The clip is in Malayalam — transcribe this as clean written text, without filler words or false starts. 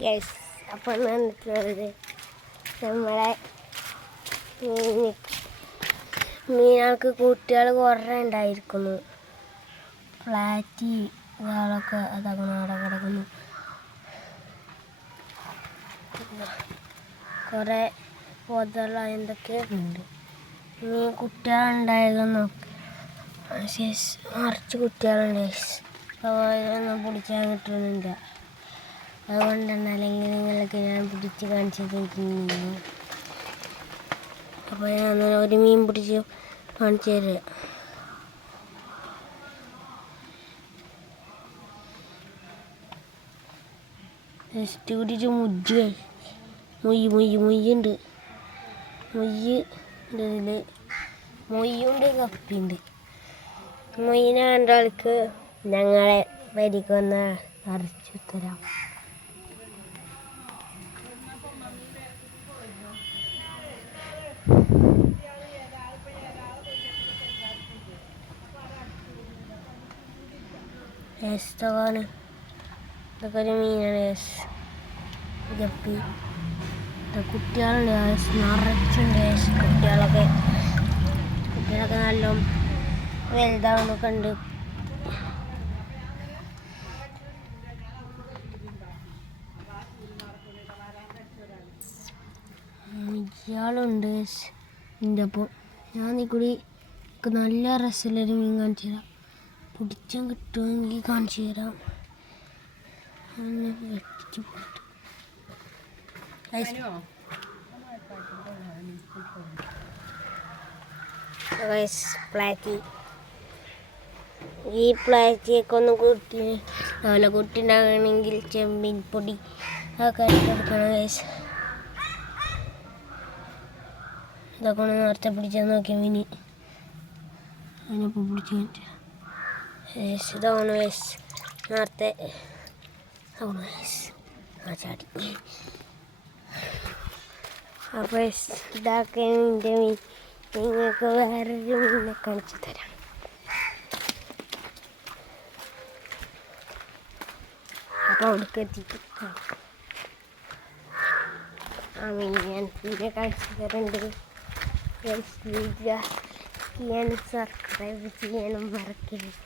ഗ്യാസ് അപ്പോൾ വന്നിട്ടുള്ളത് നമ്മളെ മീനുകൾക്ക് കുട്ടികൾ കുറേ ഉണ്ടായിരിക്കുന്നു. ഫ്ലാറ്റ് ഇയാളൊക്കെ അതാക്കണം അവിടെ കിടക്കുന്നു. കുറേ പൊതള എന്തൊക്കെയുണ്ട്. മീൻ കുട്ടികളുണ്ടായിരുന്നു. നിറച്ച് കുട്ടികളുണ്ട്. ഒന്നും പിടിക്കാൻ കിട്ടുന്നില്ല. അതുകൊണ്ടാണ് അല്ലെങ്കിൽ നിങ്ങളൊക്കെ ഞാൻ പിടിച്ച് കാണിച്ചു തരുന്നു. അപ്പോൾ ഞാൻ ഒരു മീൻ പിടിച്ച് കാണിച്ചു തരാം. ജസ്റ്റ് പിടിച്ച് മുയ്യുണ്ട്. ഇതിൽ മൊയ്യുണ്ട്, കപ്പിയുണ്ട്. മൊയ്യിനെ കണ്ട ആൾക്ക് ഞങ്ങളെ വരിക്കൊന്ന അരച്ചു തരാം. ഇതൊക്കെ ഒരു മീനാണ്. ഗപ്പി കുട്ടികളുണ്ട്. നിറച്ചുണ്ട്. കുട്ടികളൊക്കെ നല്ല വലുതാവുന്നൊക്കെ ഉണ്ട്. ഇയാളുണ്ട് എൻ്റെ അപ്പോൾ ഞാൻ ഈ കൂടി നല്ല രസമുള്ളൊരു മീൻ കാണിച്ചു തരാം. പിടിച്ചാൽ കിട്ടുമെങ്കിൽ കാണിച്ചു തരാം. വെട്ടിച്ച് പോയിട്ട് പ്ലാറ്റി ഈ പ്ലാറ്റിയൊക്കെ ഒന്ന് കൂട്ടി അതുപോലെ കുട്ടിണ്ടാകണമെങ്കിൽ ചെമ്പിൻ പൊടി അതൊക്കെ ഇട്ടെടുക്കണം. ഗൈസ് ഇതൊക്കെ ഒന്ന് നേരത്തെ പിടിച്ചാൽ നോക്കിയാൽ മീനി അതിനിപ്പോൾ പിടിച്ച് ഇതാണ് ഗൈസ് നേരത്തെ ചാടി. അപ്പോൾ ഇതാക്കെ എൻ്റെ മീൻ. നിങ്ങൾക്ക് വേറൊരു മീനെ കാണിച്ചു തരാം. അപ്പോൾ അവിടേക്ക് എത്തിയിട്ട് ആ മീൻ ഞാൻ പിന്നെ കാണിച്ചു തരുന്നുണ്ട്. ചെയ്യാനും സബ്സ്ക്രൈബ് ചെയ്യാനും മറക്കരുത്.